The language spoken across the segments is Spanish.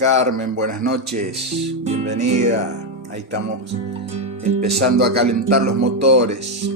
Carmen, buenas noches, bienvenida. Ahí estamos empezando a calentar los motores.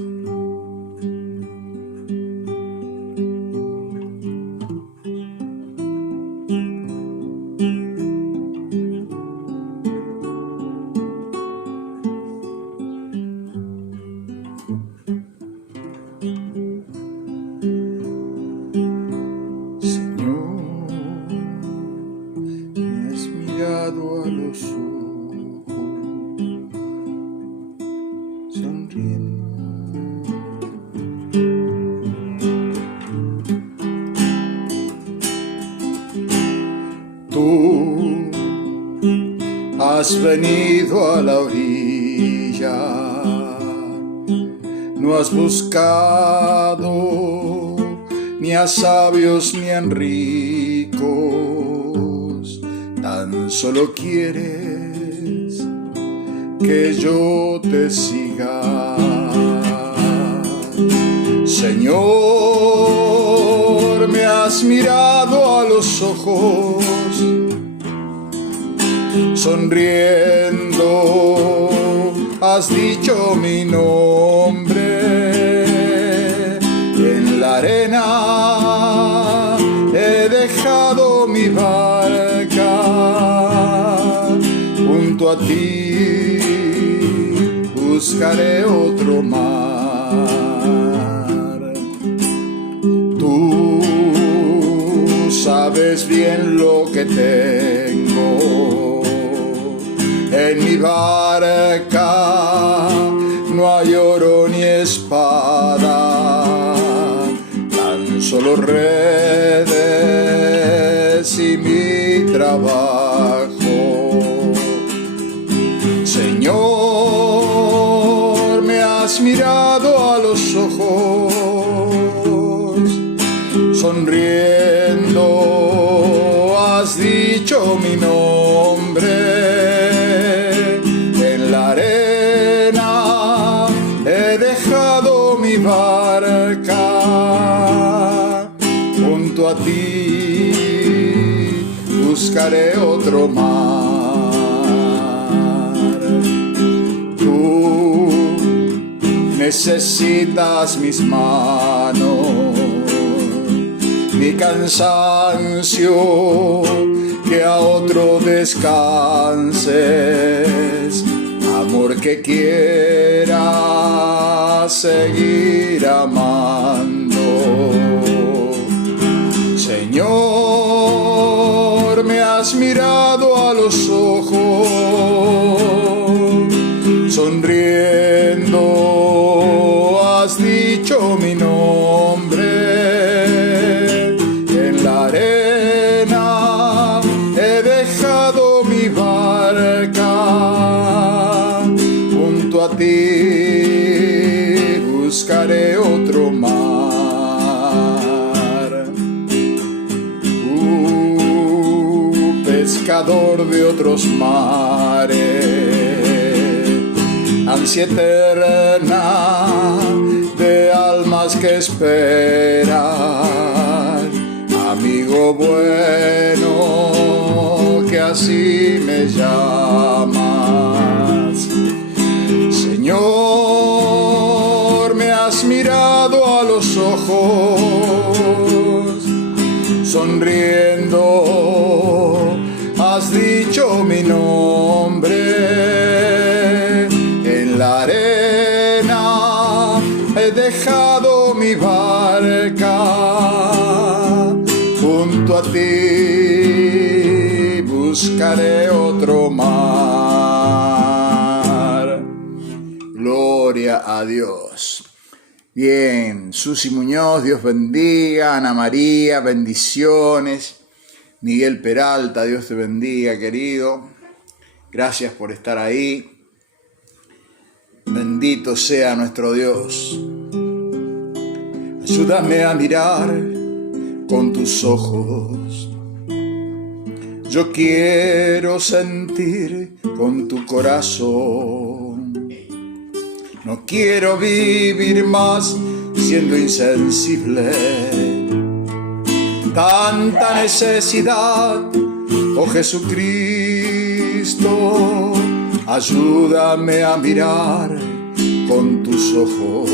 A los ojos, sonriendo. Tú has venido a la orilla, no has buscado ni a sabios ni a ricos. Tan solo quieres que yo te siga. Señor, me has mirado a los ojos, sonriendo, has dicho mi nombre. En la arena he dejado mi barca, junto a ti buscaré otro mar. Tú sabes bien lo que tengo en mi barca, no hay oro ni espada, tan solo redes y mi trabajo. Señor, me has mirado a los ojos, sonriendo, has dicho mi nombre. En la arena he dejado mi barca, junto a ti buscaré otro mar. Tú necesitas mis manos, mi cansancio, que a otro descanses, amor que quiera seguir amando. Señor, me has mirado a los ojos, sonriendo, has dicho mi nombre. En la arena he dejado mi barca, junto a ti buscaré otro mar. Pescador de otros mares, ansia eterna de almas que esperan, amigo bueno que así me llamas. Señor, me has mirado a los ojos, sonriendo, has dicho mi nombre. En la arena he dejado mi barca, junto a ti buscaré otro mar. Gloria a Dios. Bien, Susi Muñoz, Dios bendiga. Ana María, bendiciones. Miguel Peralta, Dios te bendiga, querido. Gracias por estar ahí. Bendito sea nuestro Dios. Ayúdame a mirar con tus ojos. Yo quiero sentir con tu corazón. No quiero vivir más siendo insensible. Tanta necesidad Oh Jesucristo, ayúdame a mirar con tus ojos.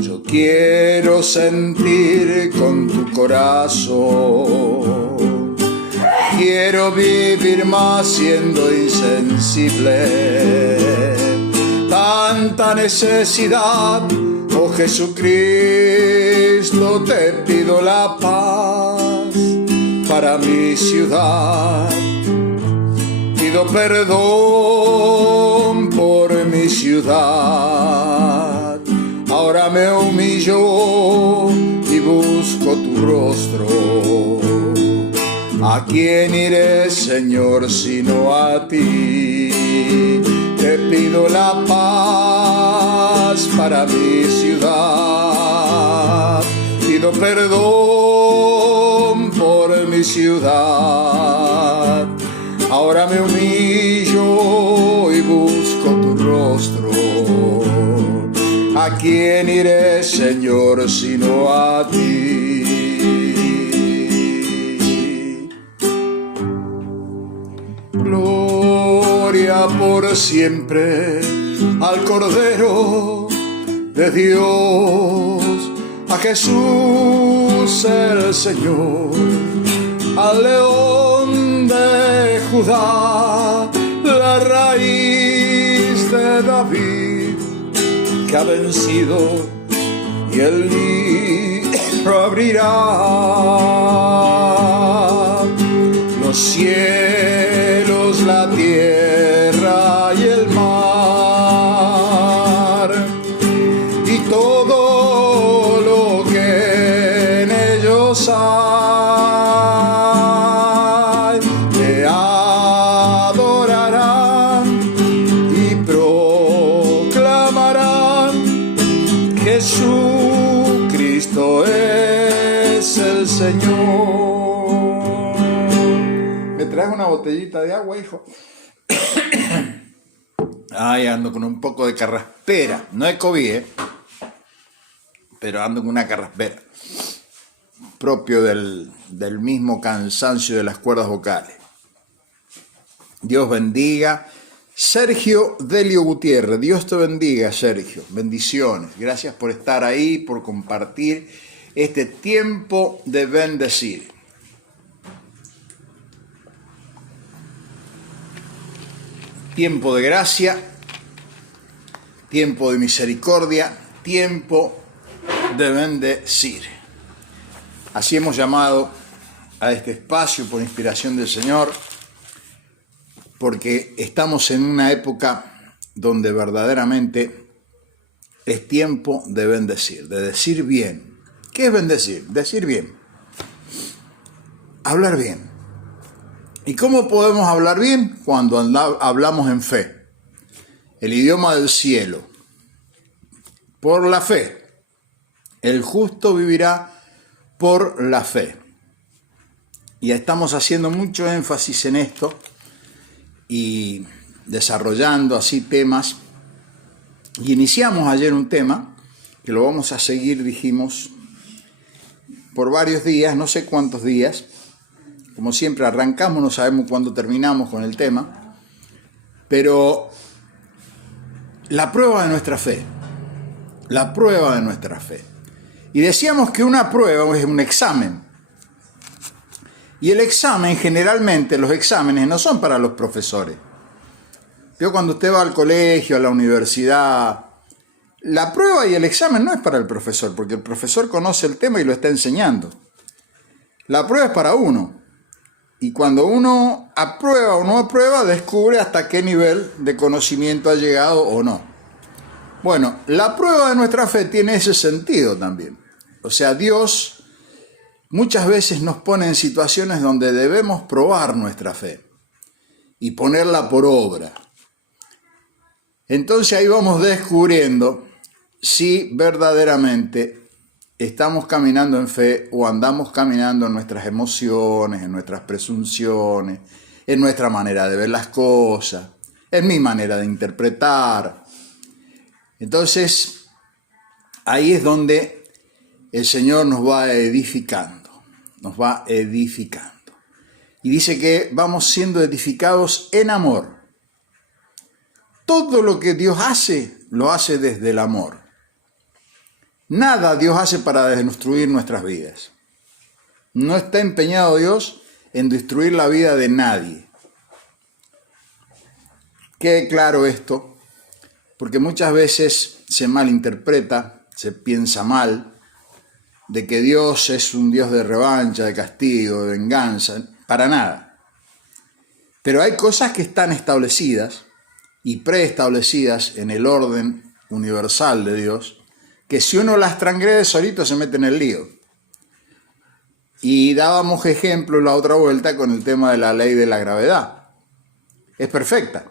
Yo quiero sentir con tu corazón. Quiero vivir más siendo insensible. Tanta necesidad, oh Jesucristo, te pido la paz para mi ciudad. Pido perdón por mi ciudad. Ahora me humillo y busco tu rostro. ¿A quién iré, Señor, sino a ti? Te pido la paz para mi ciudad. Pido perdón por mi ciudad. Ahora me humillo y busco tu rostro. ¿A quién iré, Señor, sino a ti? Gloria por siempre al Cordero de Dios, a Jesús el Señor, al León de Judá, la raíz de David, que ha vencido y el libro abrirá. Los cielos, la tierra y el mar, y todo lo que en ellos hay, te adorarán y proclamarán: Jesucristo es el Señor. ¿Me traes una botellita de agua, hijo? Ay, ando con un poco de carraspera. No es COVID, pero ando con una carraspera. Propio del mismo cansancio de las cuerdas vocales. Dios bendiga. Sergio Delio Gutiérrez. Dios te bendiga, Sergio. Bendiciones. Gracias por estar ahí, por compartir este tiempo de bendecir. Tiempo de gracia, tiempo de misericordia, tiempo de bendecir. Así hemos llamado a este espacio por inspiración del Señor, porque estamos en una época donde verdaderamente es tiempo de bendecir, de decir bien. ¿Qué es bendecir? Decir bien. Hablar bien. ¿Y cómo podemos hablar bien? Cuando hablamos en fe. El idioma del cielo. Por la fe. El justo vivirá por la fe. Y estamos haciendo mucho énfasis en esto y desarrollando así temas. Y iniciamos ayer un tema que lo vamos a seguir, dijimos, por varios días, no sé cuántos días. Como siempre arrancamos, no sabemos cuándo terminamos con el tema, pero la prueba de nuestra fe, la prueba de nuestra fe. Y decíamos que una prueba es un examen. Y el examen, generalmente los exámenes no son para los profesores. Yo cuando usted va al colegio, a la universidad, la prueba y el examen no es para el profesor, porque el profesor conoce el tema y lo está enseñando. La prueba es para uno. Y cuando uno aprueba o no aprueba, descubre hasta qué nivel de conocimiento ha llegado o no. Bueno, la prueba de nuestra fe tiene ese sentido también. O sea, Dios muchas veces nos pone en situaciones donde debemos probar nuestra fe y ponerla por obra. Entonces ahí vamos descubriendo si verdaderamente estamos caminando en fe o andamos caminando en nuestras emociones, en nuestras presunciones, en nuestra manera de ver las cosas, en mi manera de interpretar. Entonces, ahí es donde el Señor nos va edificando, nos va edificando. Y dice que vamos siendo edificados en amor. Todo lo que Dios hace, lo hace desde el amor. Nada Dios hace para destruir nuestras vidas. No está empeñado Dios en destruir la vida de nadie. Quede claro esto, porque muchas veces se malinterpreta, se piensa mal, de que Dios es un Dios de revancha, de castigo, de venganza, para nada. Pero hay cosas que están establecidas y preestablecidas en el orden universal de Dios, que si uno las transgrede solito se mete en el lío. Y dábamos ejemplo la otra vuelta con el tema de la ley de la gravedad. Es perfecta.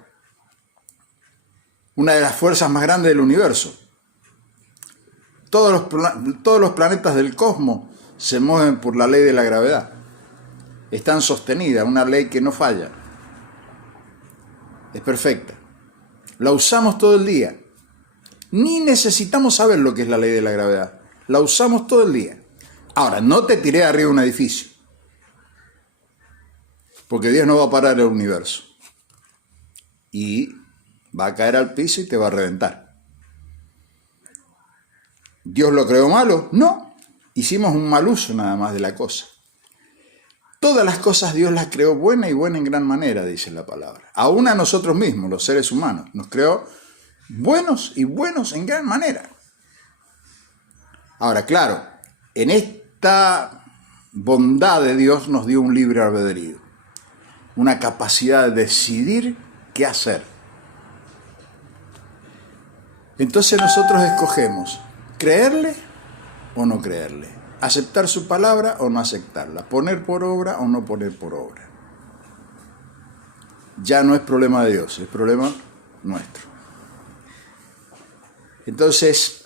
Una de las fuerzas más grandes del universo. Todos los planetas del cosmos se mueven por la ley de la gravedad. Están sostenidas, una ley que no falla. Es perfecta. La usamos todo el día. Ni necesitamos saber lo que es la ley de la gravedad. La usamos todo el día. Ahora, no te tiré arriba de un edificio. Porque Dios no va a parar el universo. Y va a caer al piso y te va a reventar. ¿Dios lo creó malo? No. Hicimos un mal uso nada más de la cosa. Todas las cosas Dios las creó buena y buena en gran manera, dice la palabra. Aún a nosotros mismos, los seres humanos, nos creó buenos y buenos en gran manera. Ahora, claro, en esta bondad de Dios nos dio un libre albedrío, una capacidad de decidir qué hacer. Entonces nosotros escogemos creerle o no creerle, aceptar su palabra o no aceptarla, poner por obra o no poner por obra. Ya no es problema de Dios, es problema nuestro. Entonces,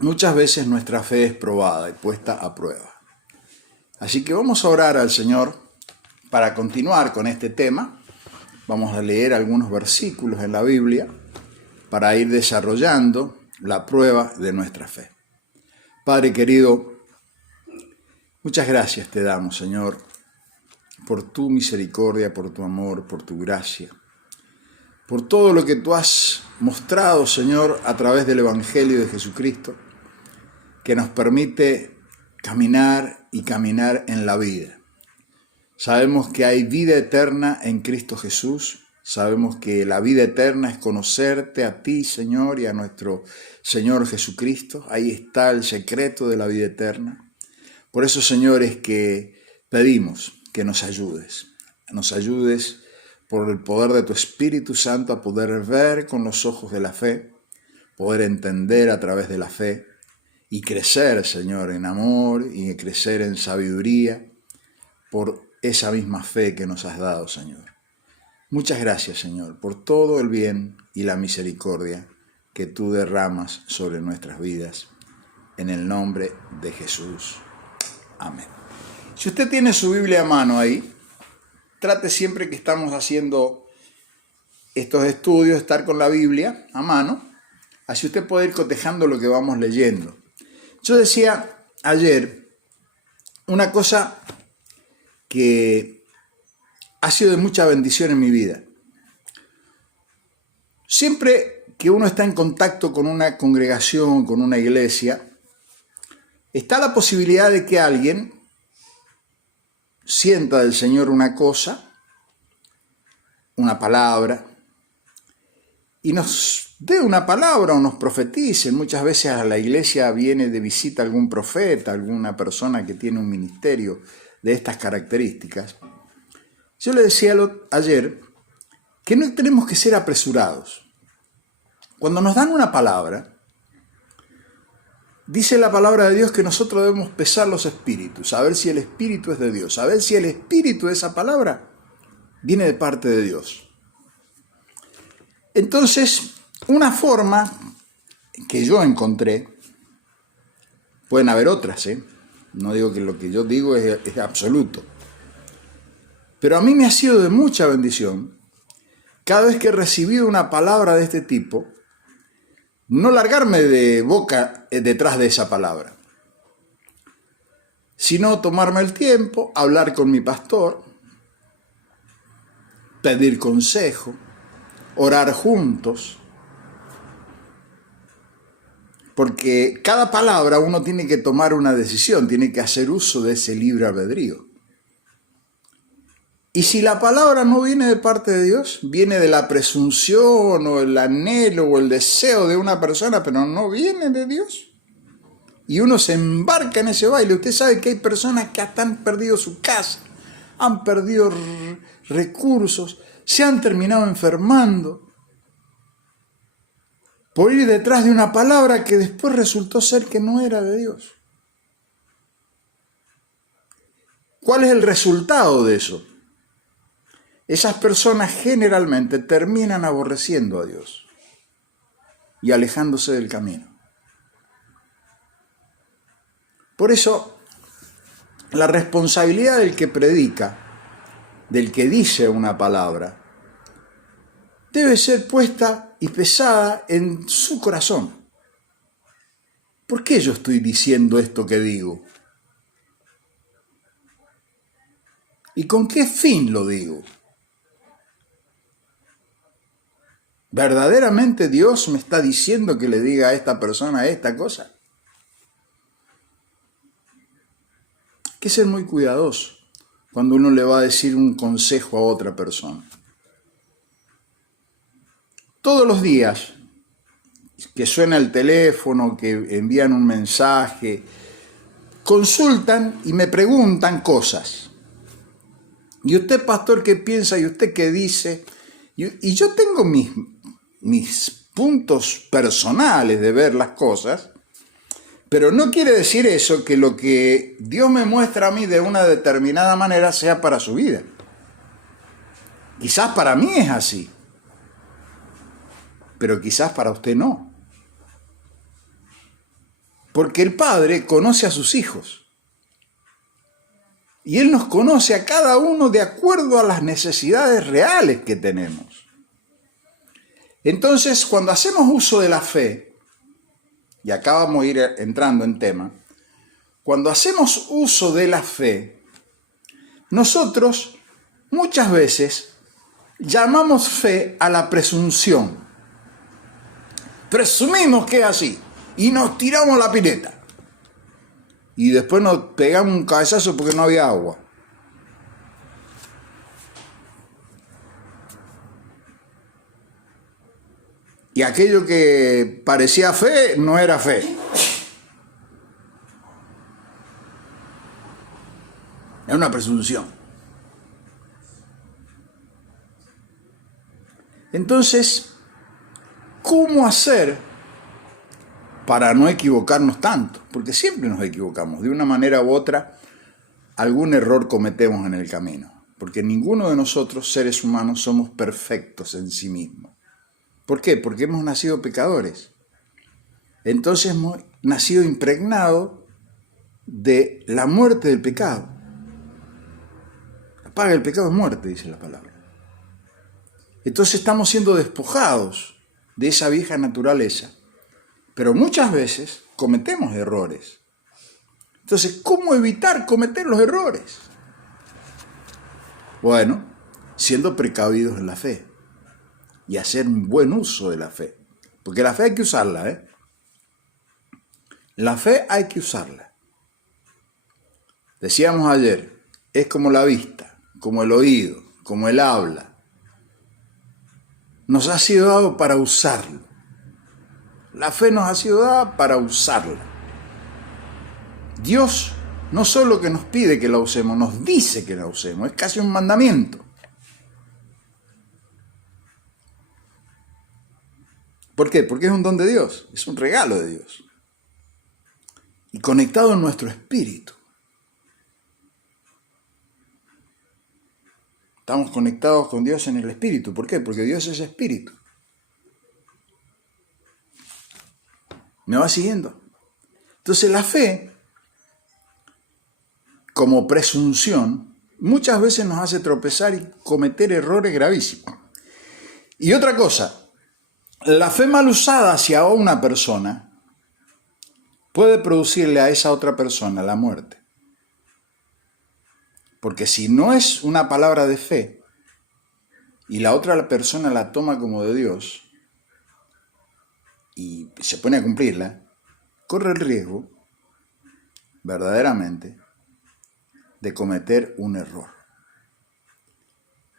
muchas veces nuestra fe es probada y puesta a prueba. Así que vamos a orar al Señor para continuar con este tema. Vamos a leer algunos versículos en la Biblia para ir desarrollando la prueba de nuestra fe. Padre querido, muchas gracias te damos, Señor, por tu misericordia, por tu amor, por tu gracia, por todo lo que tú has mostrado, Señor, a través del Evangelio de Jesucristo, que nos permite caminar y caminar en la vida. Sabemos que hay vida eterna en Cristo Jesús. Sabemos que la vida eterna es conocerte a ti, Señor, y a nuestro Señor Jesucristo. Ahí está el secreto de la vida eterna. Por eso, Señor, es que pedimos que nos ayudes. Nos ayudes por el poder de tu Espíritu Santo a poder ver con los ojos de la fe, poder entender a través de la fe y crecer, Señor, en amor y crecer en sabiduría por esa misma fe que nos has dado, Señor. Muchas gracias, Señor, por todo el bien y la misericordia que tú derramas sobre nuestras vidas. En el nombre de Jesús. Amén. Si usted tiene su Biblia a mano ahí, trate siempre que estamos haciendo estos estudios, estar con la Biblia a mano, así usted puede ir cotejando lo que vamos leyendo. Yo decía ayer una cosa que ha sido de mucha bendición en mi vida. Siempre que uno está en contacto con una congregación, con una iglesia, está la posibilidad de que alguien sienta del Señor una cosa, una palabra, y nos dé una palabra o nos profetice. Muchas veces a la iglesia viene de visita algún profeta, alguna persona que tiene un ministerio de estas características. Yo le decía ayer que no tenemos que ser apresurados. Cuando nos dan una palabra, dice la palabra de Dios que nosotros debemos pesar los espíritus, saber si el espíritu es de Dios, saber si el espíritu de esa palabra viene de parte de Dios. Entonces, una forma que yo encontré, pueden haber otras, no digo que lo que yo digo es absoluto, pero a mí me ha sido de mucha bendición cada vez que he recibido una palabra de este tipo, no largarme de boca detrás de esa palabra, sino tomarme el tiempo, hablar con mi pastor, pedir consejo, orar juntos. Porque cada palabra uno tiene que tomar una decisión, tiene que hacer uso de ese libre albedrío. Y si la palabra no viene de parte de Dios, viene de la presunción o el anhelo o el deseo de una persona, pero no viene de Dios, y uno se embarca en ese baile. Usted sabe que hay personas que hasta han perdido su casa, han perdido recursos, se han terminado enfermando por ir detrás de una palabra que después resultó ser que no era de Dios. ¿Cuál es el resultado de eso? Esas personas generalmente terminan aborreciendo a Dios y alejándose del camino. Por eso, la responsabilidad del que predica, del que dice una palabra, debe ser puesta y pesada en su corazón. ¿Por qué yo estoy diciendo esto que digo? ¿Y con qué fin lo digo? ¿Verdaderamente Dios me está diciendo que le diga a esta persona esta cosa? Hay que ser muy cuidadoso cuando uno le va a decir un consejo a otra persona. Todos los días que suena el teléfono, que envían un mensaje, consultan y me preguntan cosas. ¿Y usted, pastor, qué piensa? ¿Y usted qué dice? Y yo tengo mis puntos personales de ver las cosas, pero no quiere decir eso que lo que Dios me muestra a mí de una determinada manera sea para su vida. Quizás para mí es así, pero quizás para usted no. Porque el Padre conoce a sus hijos. Y Él nos conoce a cada uno de acuerdo a las necesidades reales que tenemos. Entonces, cuando hacemos uso de la fe, y acá vamos a ir entrando en tema, cuando hacemos uso de la fe, nosotros muchas veces llamamos fe a la presunción. Presumimos que es así y nos tiramos la pileta. Y después nos pegamos un cabezazo porque no había agua. Y aquello que parecía fe no era fe. Era una presunción. Entonces, ¿cómo hacer para no equivocarnos tanto? Porque siempre nos equivocamos. De una manera u otra, algún error cometemos en el camino. Porque ninguno de nosotros, seres humanos, somos perfectos en sí mismos. ¿Por qué? Porque hemos nacido pecadores. Entonces hemos nacido impregnados de la muerte del pecado. La paga del pecado es muerte, dice la palabra. Entonces estamos siendo despojados de esa vieja naturaleza. Pero muchas veces cometemos errores. Entonces, ¿cómo evitar cometer los errores? Bueno, siendo precavidos en la fe. Y hacer un buen uso de la fe. Porque la fe hay que usarla, ¿eh? La fe hay que usarla. Decíamos ayer, es como la vista, como el oído, como el habla. Nos ha sido dado para usarlo. La fe nos ha sido dada para usarla. Dios no solo que nos pide que la usemos, nos dice que la usemos. Es casi un mandamiento. ¿Por qué? Porque es un don de Dios, es un regalo de Dios. Y conectado en nuestro espíritu. Estamos conectados con Dios en el espíritu. ¿Por qué? Porque Dios es espíritu. ¿Me va siguiendo? Entonces la fe, como presunción, muchas veces nos hace tropezar y cometer errores gravísimos. Y otra cosa, la fe mal usada hacia una persona puede producirle a esa otra persona la muerte. Porque si no es una palabra de fe y la otra persona la toma como de Dios y se pone a cumplirla, corre el riesgo, verdaderamente, de cometer un error.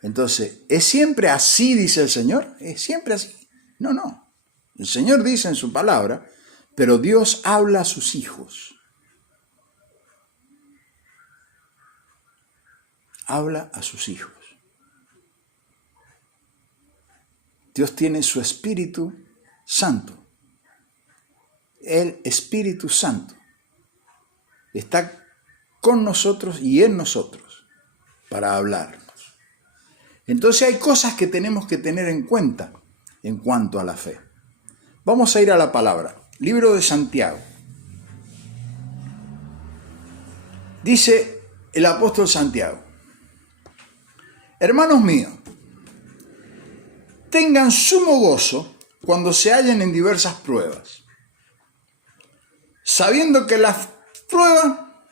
Entonces, ¿es siempre así, dice el Señor? ¿Es siempre así? No. El Señor dice en su palabra, pero Dios habla a sus hijos. Habla a sus hijos. Dios tiene su Espíritu Santo. El Espíritu Santo está con nosotros y en nosotros para hablarnos. Entonces hay cosas que tenemos que tener en cuenta en cuanto a la fe. Vamos a ir a la palabra. Libro de Santiago. Dice el apóstol Santiago: hermanos míos, tengan sumo gozo cuando se hallen en diversas pruebas, sabiendo que la prueba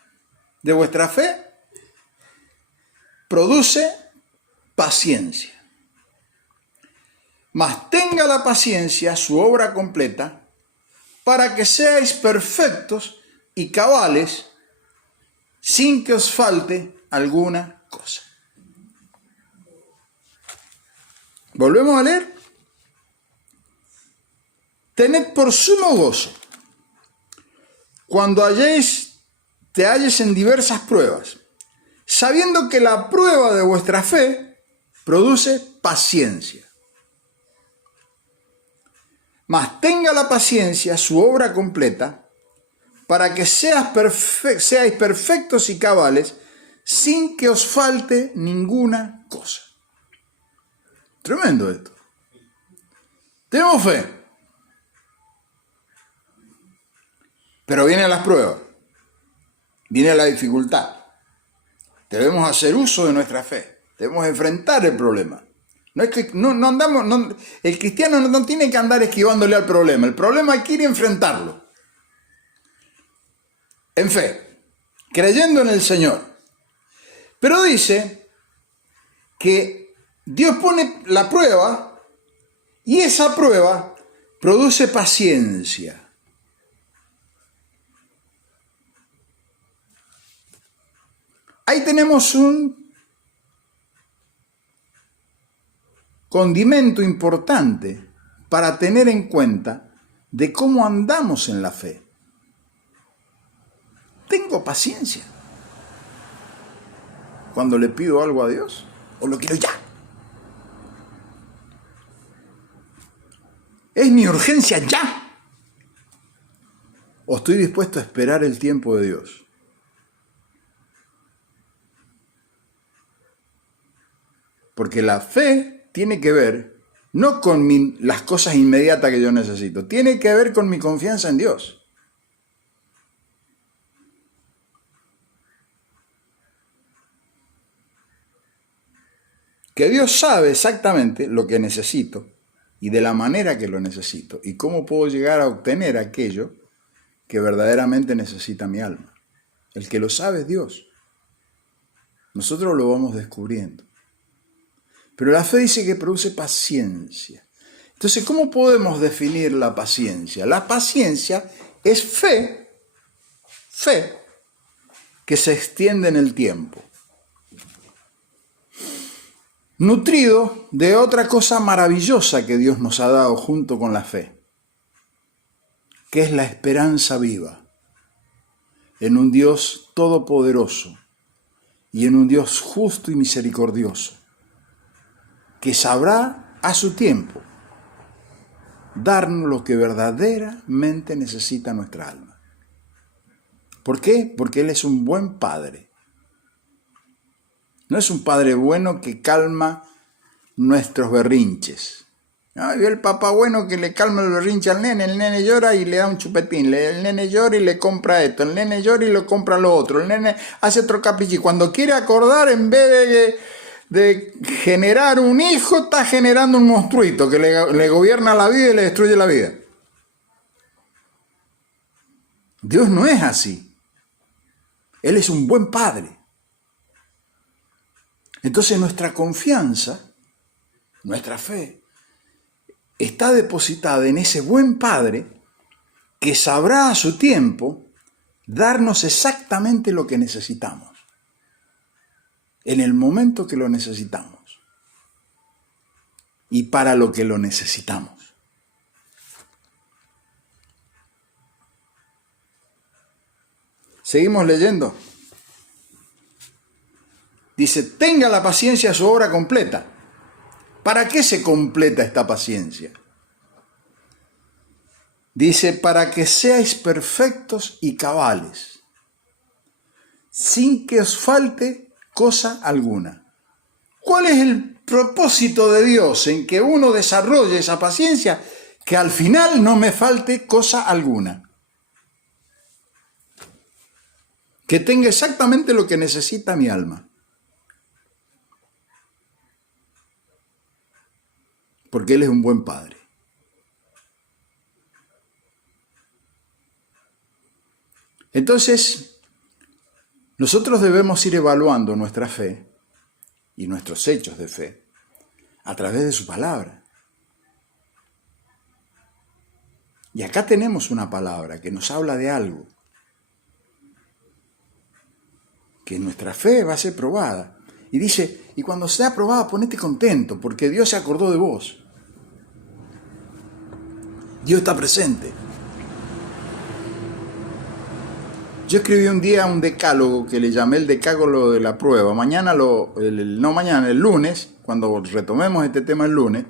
de vuestra fe produce paciencia. Mas tenga la paciencia su obra completa, para que seáis perfectos y cabales, sin que os falte alguna cosa. Volvemos a leer. Tened por sumo gozo cuando te halles en diversas pruebas, sabiendo que la prueba de vuestra fe produce paciencia. Mas tenga la paciencia su obra completa, para que seáis perfectos y cabales, sin que os falte ninguna cosa. Tremendo esto. Tenemos fe, pero vienen las pruebas, viene la dificultad. Debemos hacer uso de nuestra fe, debemos enfrentar el problema. No es que el cristiano no tiene que andar esquivándole al problema. El problema hay que ir a enfrentarlo. En fe, creyendo en el Señor. Pero dice que Dios pone la prueba y esa prueba produce paciencia. Ahí tenemos un condimento importante para tener en cuenta de cómo andamos en la fe. ¿Tengo paciencia cuando le pido algo a Dios o lo quiero ya? ¿Es mi urgencia ya? ¿O estoy dispuesto a esperar el tiempo de Dios? Porque la fe tiene que ver no con las cosas inmediatas que yo necesito, tiene que ver con mi confianza en Dios. Que Dios sabe exactamente lo que necesito y de la manera que lo necesito y cómo puedo llegar a obtener aquello que verdaderamente necesita mi alma. El que lo sabe es Dios. Nosotros lo vamos descubriendo. Pero la fe dice que produce paciencia. Entonces, ¿cómo podemos definir la paciencia? La paciencia es fe que se extiende en el tiempo, nutrido de otra cosa maravillosa que Dios nos ha dado junto con la fe, que es la esperanza viva en un Dios todopoderoso y en un Dios justo y misericordioso, que sabrá a su tiempo darnos lo que verdaderamente necesita nuestra alma. ¿Por qué? Porque Él es un buen padre. No es un padre bueno que calma nuestros berrinches. Hay el papá bueno que le calma el berrinche al nene, el nene llora y le da un chupetín, el nene llora y le compra esto, el nene llora y le compra lo otro, el nene hace otro capricho y cuando quiere acordar, en vez de generar un hijo, está generando un monstruito que le gobierna la vida y le destruye la vida. Dios no es así. Él es un buen padre. Entonces nuestra confianza Nuestra fe está depositada en ese buen Padre que sabrá a su tiempo darnos exactamente lo que necesitamos, en el momento que lo necesitamos y para lo que lo necesitamos. Seguimos leyendo. Dice, tenga la paciencia su obra completa. ¿Para qué se completa esta paciencia? Dice, para que seáis perfectos y cabales, sin que os falte cosa alguna. ¿Cuál es el propósito de Dios en que uno desarrolle esa paciencia? Que al final no me falte cosa alguna. Que tenga exactamente lo que necesita mi alma. Porque Él es un buen Padre. Entonces, nosotros debemos ir evaluando nuestra fe y nuestros hechos de fe a través de su palabra. Y acá tenemos una palabra que nos habla de algo, que nuestra fe va a ser probada. Y dice, y cuando sea probada, ponete contento, porque Dios se acordó de vos. Dios está presente. Yo escribí un día un decálogo que le llamé el decálogo de la prueba. El lunes, cuando retomemos este tema el lunes,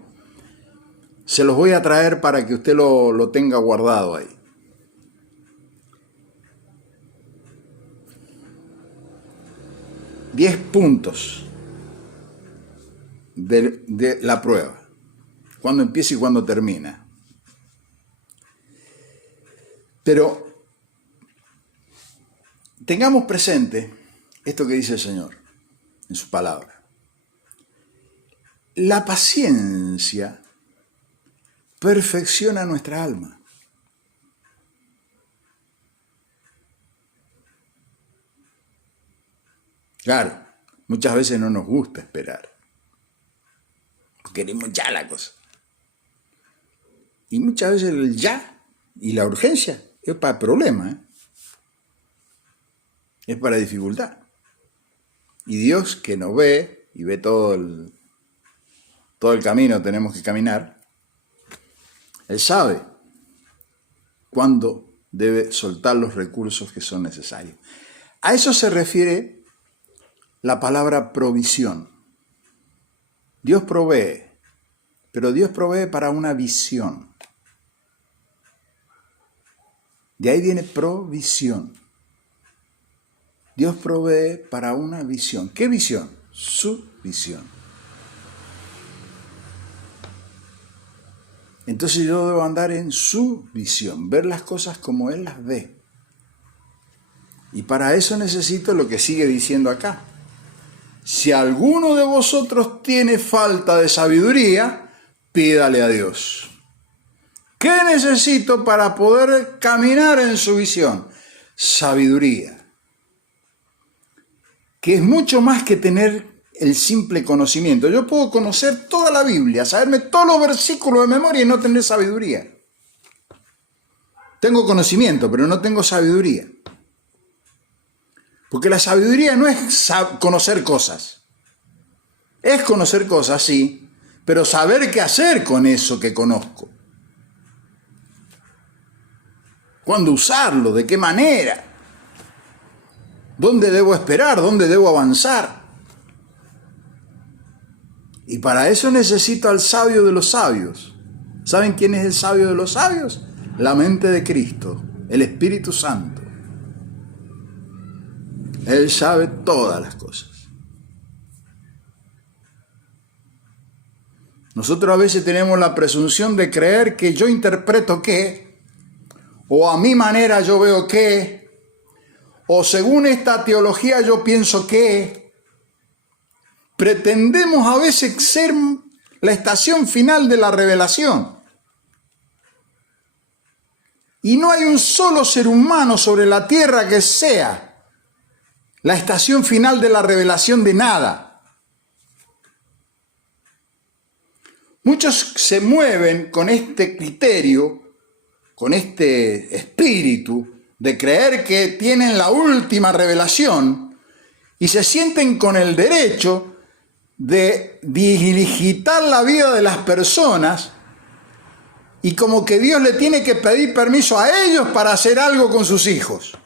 se los voy a traer para que usted lo tenga guardado ahí. Diez puntos de la prueba. Cuándo empieza y cuándo termina. Pero tengamos presente esto que dice el Señor en su palabra. La paciencia perfecciona nuestra alma. Claro, muchas veces no nos gusta esperar. Queremos ya la cosa. Y muchas veces el ya y la urgencia es para problemas, es para dificultad. Y Dios, que nos ve y ve todo el camino que tenemos que caminar, Él sabe cuándo debe soltar los recursos que son necesarios. A eso se refiere la palabra provisión. Dios provee, pero Dios provee para una visión. De ahí viene provisión. Dios provee para una visión. ¿Qué visión? Su visión. Entonces yo debo andar en su visión, ver las cosas como Él las ve. Y para eso necesito lo que sigue diciendo acá. Si alguno de vosotros tiene falta de sabiduría, pídale a Dios. ¿Qué necesito para poder caminar en su visión? Sabiduría. Que es mucho más que tener el simple conocimiento. Yo puedo conocer toda la Biblia, saberme todos los versículos de memoria y no tener sabiduría. Tengo conocimiento, pero no tengo sabiduría. Porque la sabiduría no es conocer cosas. Es conocer cosas, sí, pero saber qué hacer con eso que conozco. ¿Cuándo usarlo? ¿De qué manera? ¿Dónde debo esperar? ¿Dónde debo avanzar? Y para eso necesito al sabio de los sabios. ¿Saben quién es el sabio de los sabios? La mente de Cristo, el Espíritu Santo. Él sabe todas las cosas. Nosotros a veces tenemos la presunción de creer que yo interpreto qué, o a mi manera yo veo qué, o según esta teología yo pienso qué. Pretendemos a veces ser la estación final de la revelación. Y no hay un solo ser humano sobre la tierra que sea la estación final de la revelación de nada. Muchos se mueven con este criterio, con este espíritu de creer que tienen la última revelación y se sienten con el derecho de digitar la vida de las personas y como que Dios le tiene que pedir permiso a ellos para hacer algo con sus hijos.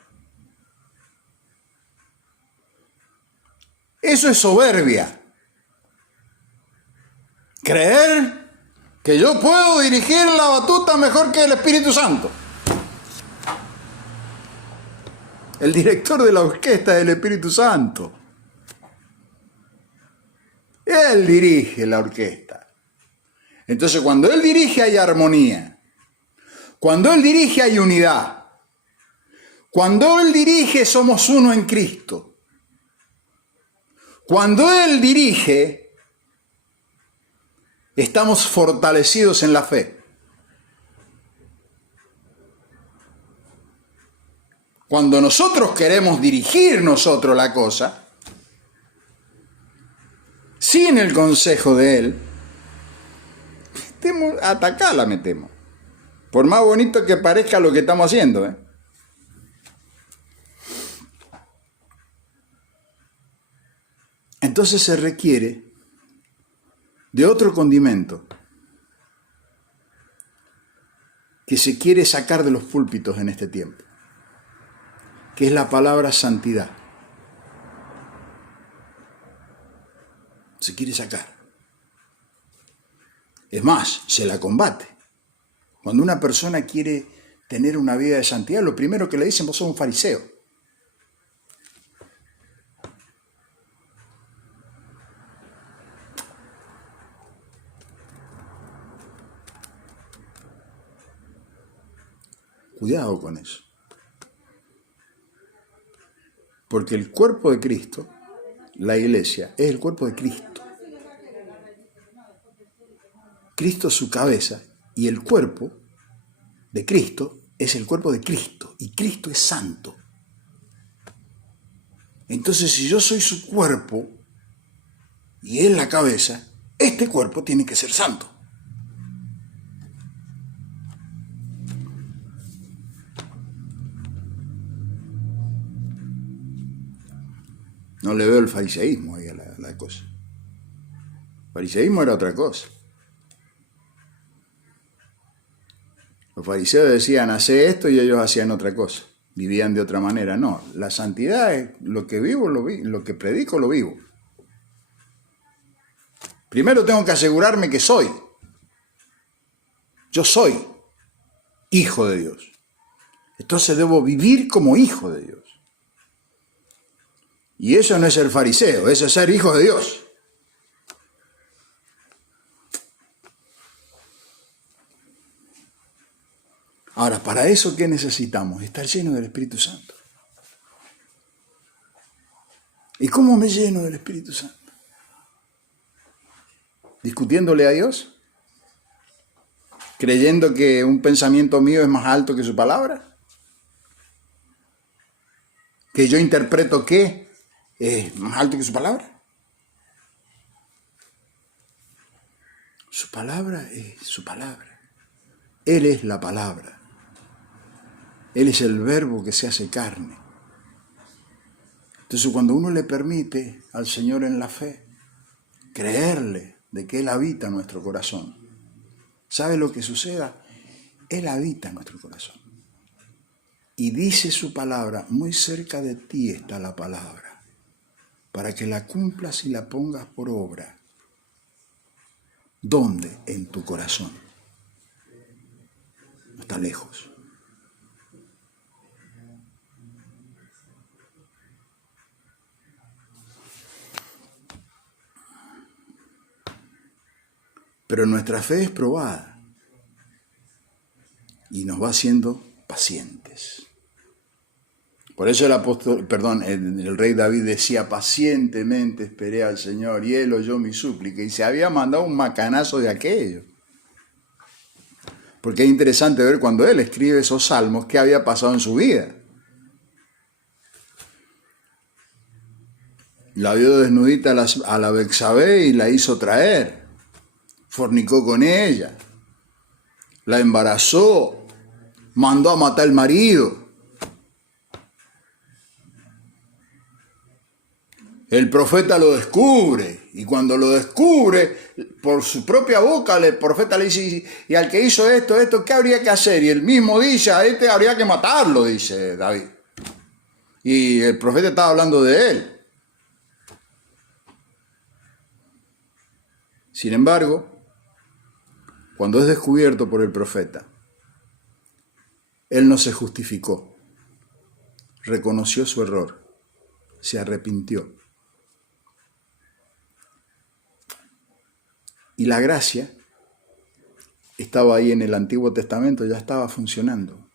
Eso es soberbia. Creer que yo puedo dirigir la batuta mejor que el Espíritu Santo. El director de la orquesta es el Espíritu Santo. Él dirige la orquesta. Entonces, cuando Él dirige hay armonía. Cuando Él dirige hay unidad. Cuando Él dirige somos uno en Cristo. Cuando Él dirige, estamos fortalecidos en la fe. Cuando nosotros queremos dirigir nosotros la cosa, sin el consejo de Él, hasta acá la metemos. Por más bonito que parezca lo que estamos haciendo, Entonces se requiere de otro condimento que se quiere sacar de los púlpitos en este tiempo, que es la palabra santidad. Se quiere sacar. Es más, se la combate. Cuando una persona quiere tener una vida de santidad, lo primero que le dicen, vos sos un fariseo. Cuidado con eso. Porque el cuerpo de Cristo, la iglesia, es el cuerpo de Cristo. Cristo es su cabeza y el cuerpo de Cristo es el cuerpo de Cristo y Cristo es santo. Entonces, si yo soy su cuerpo y Él la cabeza, este cuerpo tiene que ser santo. No le veo el fariseísmo ahí a la cosa. El fariseísmo era otra cosa. Los fariseos decían, hacé esto, y ellos hacían otra cosa. Vivían de otra manera. No, la santidad es lo que vivo, lo que predico, lo vivo. Primero tengo que asegurarme que soy. Yo soy hijo de Dios. Entonces debo vivir como hijo de Dios. Y eso no es ser fariseo, eso es ser hijo de Dios. Ahora, ¿para eso qué necesitamos? Estar lleno del Espíritu Santo. ¿Y cómo me lleno del Espíritu Santo? ¿Discutiéndole a Dios? ¿Creyendo que un pensamiento mío es más alto que su palabra? ¿Que yo interpreto que es más alto que su palabra? Su palabra es su palabra. Él es la palabra. Él es el verbo que se hace carne. Entonces, cuando uno le permite al Señor en la fe creerle de que Él habita en nuestro corazón, ¿sabe lo que suceda? Él habita en nuestro corazón. Y dice su palabra, muy cerca de ti está la palabra, para que la cumplas y la pongas por obra. ¿Dónde? En tu corazón. No está lejos. Pero nuestra fe es probada y nos va haciendo pacientes. Por eso el rey David decía, pacientemente esperé al Señor y Él oyó mi súplica, y se había mandado un macanazo de aquello. Porque es interesante ver cuando él escribe esos salmos qué había pasado en su vida. La vio desnudita a la Betsabé y la hizo traer. fornicó con ella, la embarazó, mandó a matar al marido. El profeta lo descubre, y cuando lo descubre, por su propia boca, el profeta le dice, y al que hizo esto, ¿qué habría que hacer? Y él mismo dice, a este habría que matarlo, dice David. Y el profeta estaba hablando de él. Sin embargo, cuando es descubierto por el profeta, él no se justificó, reconoció su error, se arrepintió. Y la gracia estaba ahí en el Antiguo Testamento, ya estaba funcionando.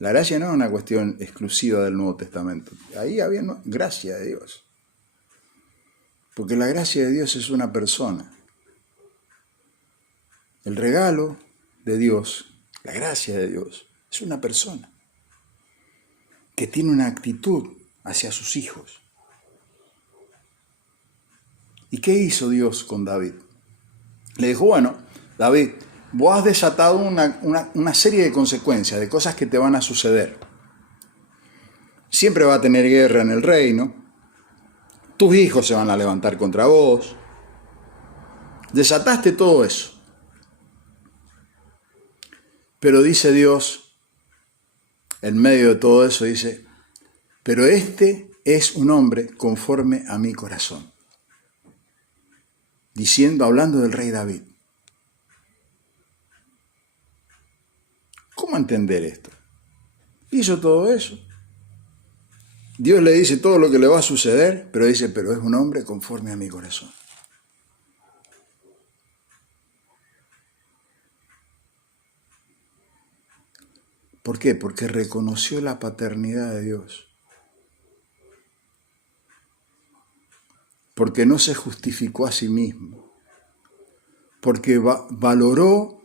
La gracia no es una cuestión exclusiva del Nuevo Testamento. Ahí había gracia de Dios. Porque la gracia de Dios es una persona. El regalo de Dios, la gracia de Dios, es una persona que tiene una actitud hacia sus hijos. ¿Y qué hizo Dios con David? Le dijo, bueno, David, vos has desatado una serie de consecuencias, de cosas que te van a suceder. Siempre va a tener guerra en el reino. Tus hijos se van a levantar contra vos. Desataste todo eso. Pero dice Dios, en medio de todo eso, dice, pero este es un hombre conforme a mi corazón. Diciendo, hablando del rey David. ¿Cómo entender esto? Hizo todo eso. Dios le dice todo lo que le va a suceder, pero dice, pero es un hombre conforme a mi corazón. ¿Por qué? Porque reconoció la paternidad de Dios. Porque no se justificó a sí mismo. Porque valoró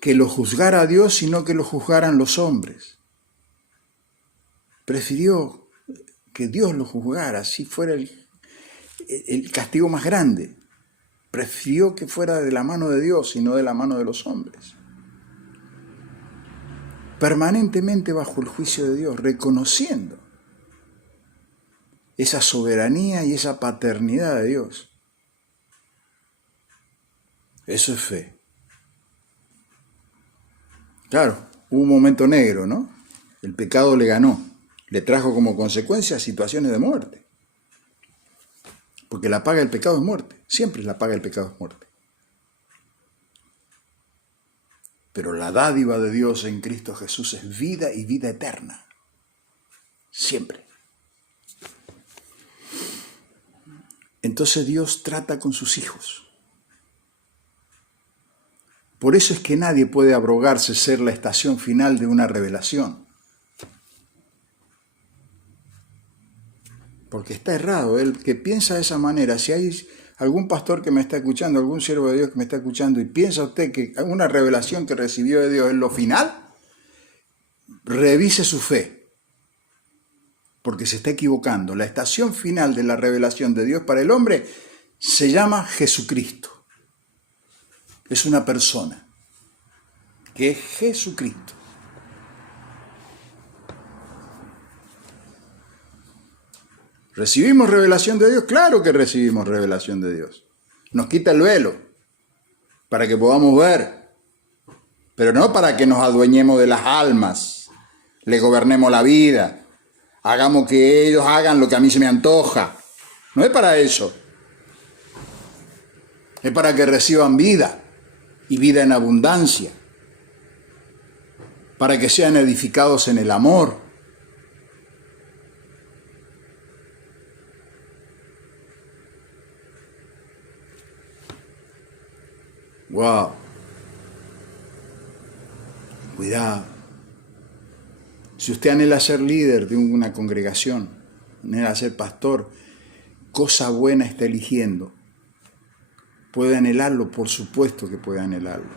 que lo juzgara a Dios y no que lo juzgaran los hombres. Prefirió que Dios lo juzgara, así fuera el castigo más grande. Prefirió que fuera de la mano de Dios y no de la mano de los hombres. Permanentemente bajo el juicio de Dios, reconociendo esa soberanía y esa paternidad de Dios. Eso es fe. Claro, hubo un momento negro, ¿no? El pecado le ganó, le trajo como consecuencia situaciones de muerte. Porque la paga del pecado es muerte, siempre la paga del pecado es muerte. Pero la dádiva de Dios en Cristo Jesús es vida y vida eterna. Siempre. Entonces Dios trata con sus hijos. Por eso es que nadie puede abrogarse ser la estación final de una revelación. Porque está errado. El que piensa de esa manera, si hay algún pastor que me está escuchando, algún siervo de Dios que me está escuchando y piensa usted que una revelación que recibió de Dios es lo final, revise su fe. Porque se está equivocando. La estación final de la revelación de Dios para el hombre se llama Jesucristo. Es una persona, que es Jesucristo. ¿Recibimos revelación de Dios? Claro que recibimos revelación de Dios. Nos quita el velo para que podamos ver, pero no para que nos adueñemos de las almas, le gobernemos la vida, hagamos que ellos hagan lo que a mí se me antoja. No es para eso. Es para que reciban vida y vida en abundancia, para que sean edificados en el amor. Wow. Cuidado. Si usted anhela ser líder de una congregación, anhela ser pastor, cosa buena está eligiendo. ¿Puede anhelarlo? Por supuesto que puede anhelarlo.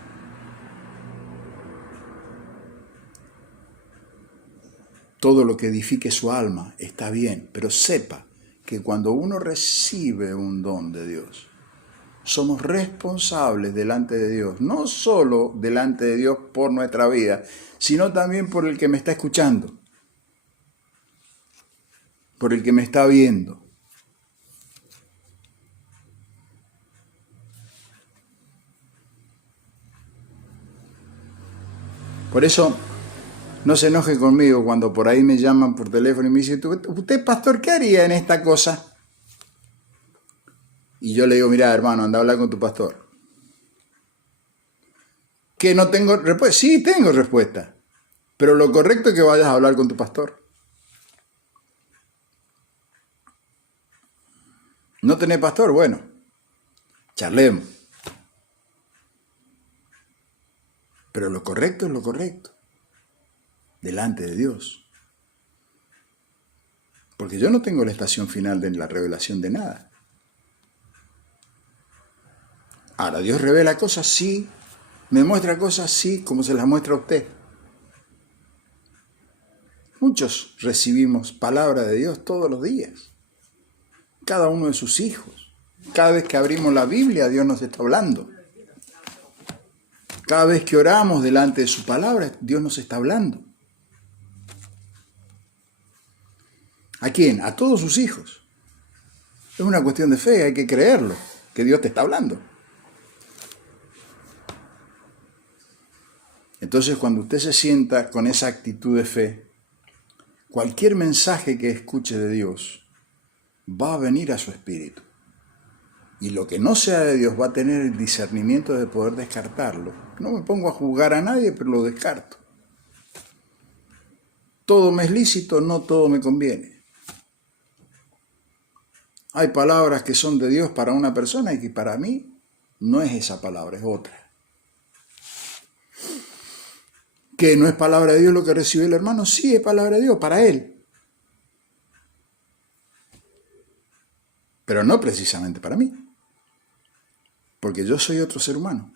Todo lo que edifique su alma está bien, pero sepa que cuando uno recibe un don de Dios, somos responsables delante de Dios, no solo delante de Dios por nuestra vida, sino también por el que me está escuchando, por el que me está viendo. Por eso, no se enoje conmigo cuando por ahí me llaman por teléfono y me dicen, ¿usted, pastor, qué haría en esta cosa? Y yo le digo, mira, hermano, anda a hablar con tu pastor. ¿Que no tengo respuesta? Sí, tengo respuesta. Pero lo correcto es que vayas a hablar con tu pastor. ¿No tenés pastor? Bueno, charlemos. Pero lo correcto es lo correcto. Delante de Dios. Porque yo no tengo la estación final de la revelación de nada. Ahora, Dios revela cosas, sí. Me muestra cosas, sí, como se las muestra a usted. Muchos recibimos palabra de Dios todos los días. Cada uno de sus hijos. Cada vez que abrimos la Biblia, Dios nos está hablando. Cada vez que oramos delante de su palabra, Dios nos está hablando. ¿A quién? A todos sus hijos. Es una cuestión de fe, hay que creerlo, que Dios te está hablando. Entonces, cuando usted se sienta con esa actitud de fe, cualquier mensaje que escuche de Dios va a venir a su espíritu. Y lo que no sea de Dios va a tener el discernimiento de poder descartarlo. No me pongo a juzgar a nadie, pero lo descarto. Todo me es lícito, no todo me conviene. Hay palabras que son de Dios para una persona y que para mí no es esa palabra, es otra. ¿Que no es palabra de Dios lo que recibe el hermano? Sí, es palabra de Dios, para él. Pero no precisamente para mí. Porque yo soy otro ser humano.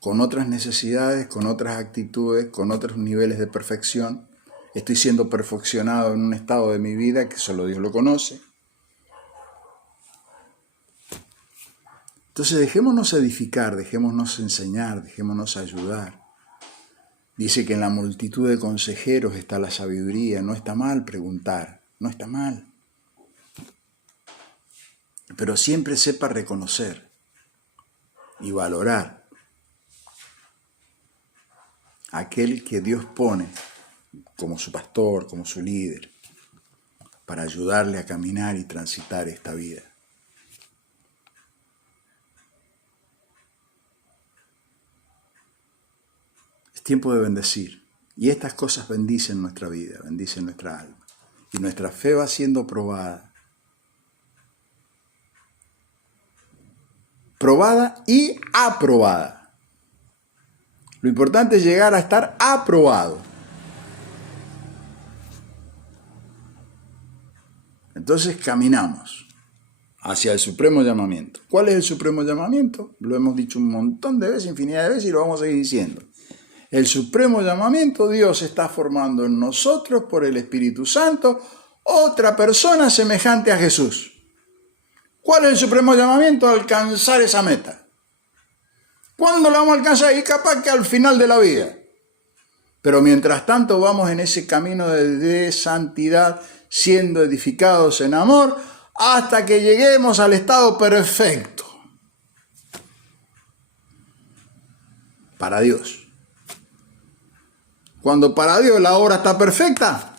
Con otras necesidades, con otras actitudes, con otros niveles de perfección. Estoy siendo perfeccionado en un estado de mi vida que solo Dios lo conoce. Entonces dejémonos edificar, dejémonos enseñar, dejémonos ayudar. Dice que en la multitud de consejeros está la sabiduría. No está mal preguntar, no está mal. Pero siempre sepa reconocer y valorar a aquel que Dios pone como su pastor, como su líder, para ayudarle a caminar y transitar esta vida. Es tiempo de bendecir. Y estas cosas bendicen nuestra vida, bendicen nuestra alma. Y nuestra fe va siendo probada. Probada y aprobada. Lo importante es llegar a estar aprobado. Entonces caminamos hacia el supremo llamamiento. ¿Cuál es el supremo llamamiento? Lo hemos dicho un montón de veces, infinidad de veces, y lo vamos a seguir diciendo. El supremo llamamiento, Dios está formando en nosotros por el Espíritu Santo otra persona semejante a Jesús. ¿Cuál es el supremo llamamiento? Alcanzar esa meta. ¿Cuándo la vamos a alcanzar? Y capaz que al final de la vida. Pero mientras tanto vamos en ese camino de santidad, siendo edificados en amor, hasta que lleguemos al estado perfecto. Para Dios. Cuando para Dios la obra está perfecta,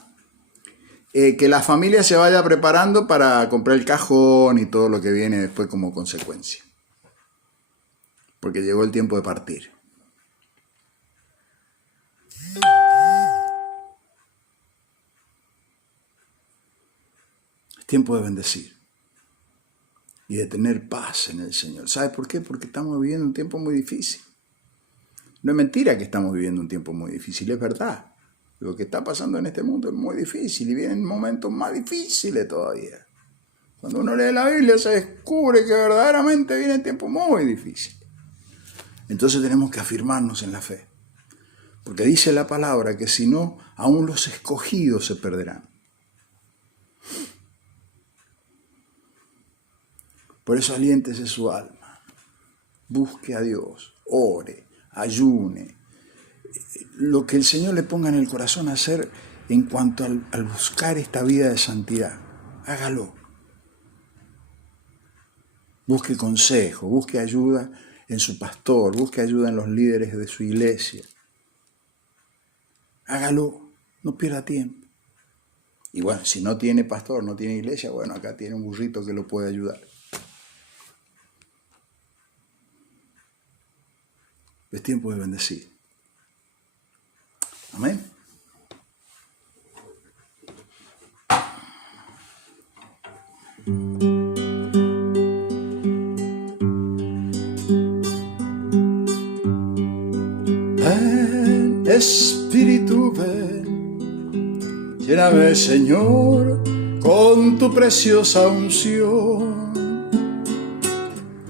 que la familia se vaya preparando para comprar el cajón y todo lo que viene después como consecuencia. Porque llegó el tiempo de partir. Es tiempo de bendecir y de tener paz en el Señor. ¿Sabe por qué? Porque estamos viviendo un tiempo muy difícil. No es mentira que estamos viviendo un tiempo muy difícil, es verdad. Lo que está pasando en este mundo es muy difícil y vienen momentos más difíciles todavía. Cuando uno lee la Biblia se descubre que verdaderamente vienen tiempos muy difíciles. Entonces tenemos que afirmarnos en la fe. Porque dice la palabra que si no, aún los escogidos se perderán. Por eso aliéntese su alma. Busque a Dios, ore, ayune. Lo que el Señor le ponga en el corazón a hacer en cuanto al buscar esta vida de santidad, hágalo. Busque consejo, busque ayuda en su pastor, busque ayuda en los líderes de su iglesia. Hágalo, no pierda tiempo. Y bueno, si no tiene pastor, no tiene iglesia, bueno, acá tiene un burrito que lo puede ayudar. Es tiempo de bendecir. Amén. Ven, Espíritu, ven, lléname, Señor, con tu preciosa unción.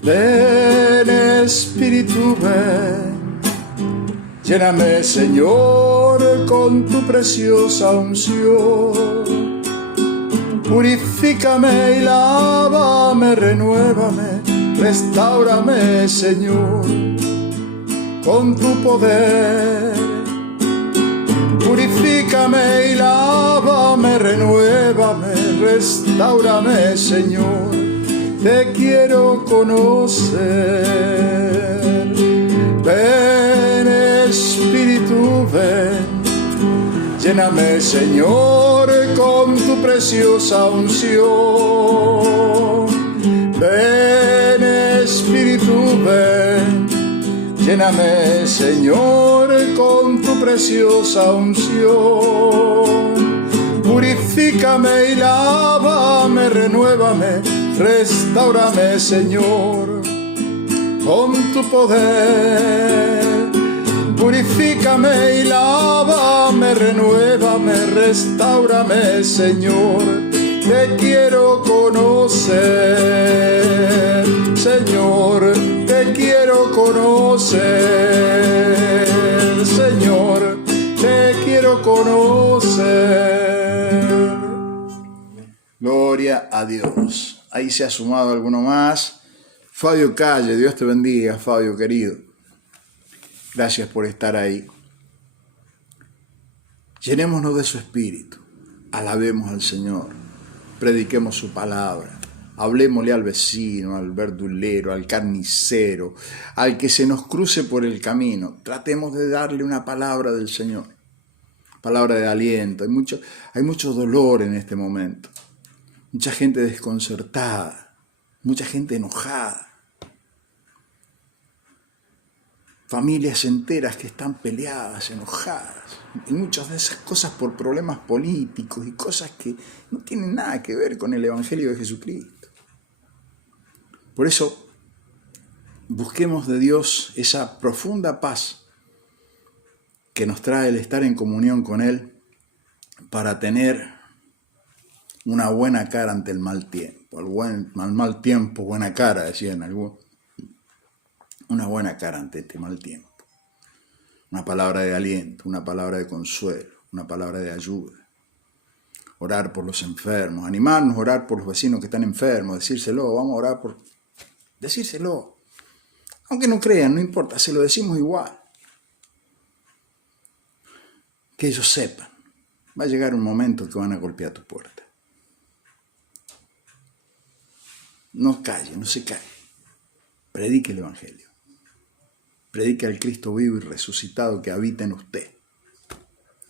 Ven, Espíritu, ven, lléname, Señor, con tu preciosa unción. Purifícame y lávame, renuévame, restáurame, Señor, con tu poder. Purifícame y lávame, renuévame, restáurame, Señor. Te quiero conocer. Ven, Espíritu, ven, lléname, Señor, con tu preciosa unción. Ven, Espíritu, ven, lléname, Señor, con tu preciosa unción. Purifícame y lávame, renuévame, restáurame, Señor, con tu poder. Purifícame y lávame, renuévame, restáurame, Señor. Te quiero conocer, Señor, te quiero conocer, Señor, te quiero conocer. Gloria a Dios. Ahí se ha sumado alguno más. Fabio Calle, Dios te bendiga, Fabio querido. Gracias por estar ahí. Llenémonos de su espíritu. Alabemos al Señor. Prediquemos su palabra. Hablemosle al vecino, al verdulero, al carnicero, al que se nos cruce por el camino. Tratemos de darle una palabra del Señor. Palabra de aliento. Hay mucho dolor en este momento. Mucha gente desconcertada. Mucha gente enojada. Familias enteras que están peleadas, enojadas. Y muchas de esas cosas por problemas políticos y cosas que no tienen nada que ver con el Evangelio de Jesucristo. Por eso, busquemos de Dios esa profunda paz que nos trae el estar en comunión con Él para tener una buena cara ante el mal tiempo. Al mal tiempo, buena cara, decían algunos. Una buena cara ante este mal tiempo. Una palabra de aliento, una palabra de consuelo, una palabra de ayuda. Orar por los enfermos, animarnos a orar por los vecinos que están enfermos, decírselo, vamos a orar por... Decírselo. Aunque no crean, no importa, se lo decimos igual. Que ellos sepan. Va a llegar un momento que van a golpear tu puerta. No calle, no se calle. Predique el Evangelio. Predique al Cristo vivo y resucitado que habita en usted.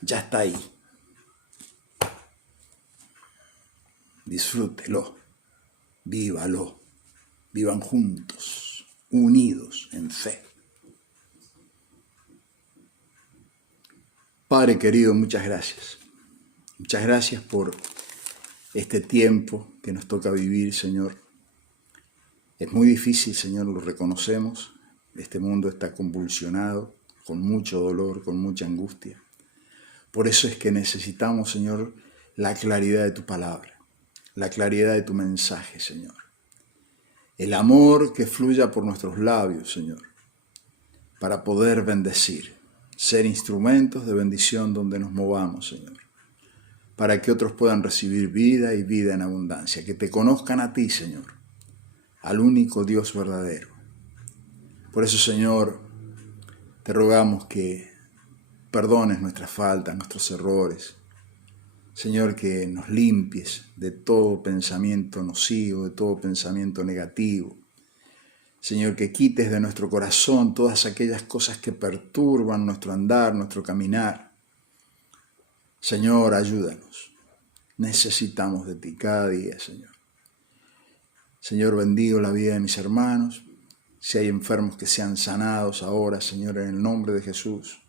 Ya está ahí. Disfrútelo. Vívalo. Vivan juntos, unidos en fe. Padre querido, muchas gracias. Muchas gracias por este tiempo que nos toca vivir, Señor. Es muy difícil, Señor, lo reconocemos. Este mundo está convulsionado, con mucho dolor, con mucha angustia. Por eso es que necesitamos, Señor, la claridad de tu palabra, la claridad de tu mensaje, Señor. El amor que fluya por nuestros labios, Señor, para poder bendecir, ser instrumentos de bendición donde nos movamos, Señor, para que otros puedan recibir vida y vida en abundancia, que te conozcan a ti, Señor, al único Dios verdadero. Por eso, Señor, te rogamos que perdones nuestras faltas, nuestros errores. Señor, que nos limpies de todo pensamiento nocivo, de todo pensamiento negativo. Señor, que quites de nuestro corazón todas aquellas cosas que perturban nuestro andar, nuestro caminar. Señor, ayúdanos. Necesitamos de ti cada día, Señor. Señor, bendigo la vida de mis hermanos. Si hay enfermos, que sean sanados ahora, Señor, en el nombre de Jesús.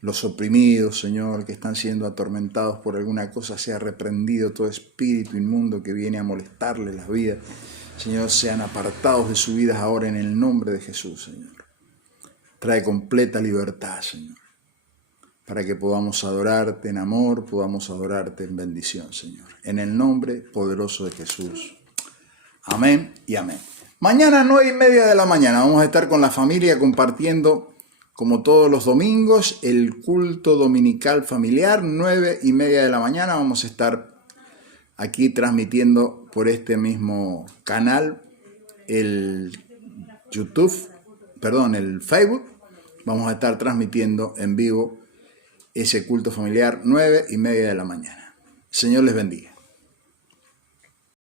Los oprimidos, Señor, que están siendo atormentados por alguna cosa, sea reprendido todo espíritu inmundo que viene a molestarles la vida. Señor, sean apartados de su vida ahora en el nombre de Jesús, Señor. Trae completa libertad, Señor, para que podamos adorarte en amor, podamos adorarte en bendición, Señor. En el nombre poderoso de Jesús. Amén y amén. Mañana 9:30 de la mañana vamos a estar con la familia compartiendo, como todos los domingos, el culto dominical familiar. 9:30 de la mañana vamos a estar aquí transmitiendo por este mismo canal, el Facebook. Vamos a estar transmitiendo en vivo ese culto familiar, 9:30 de la mañana. Señor les bendiga.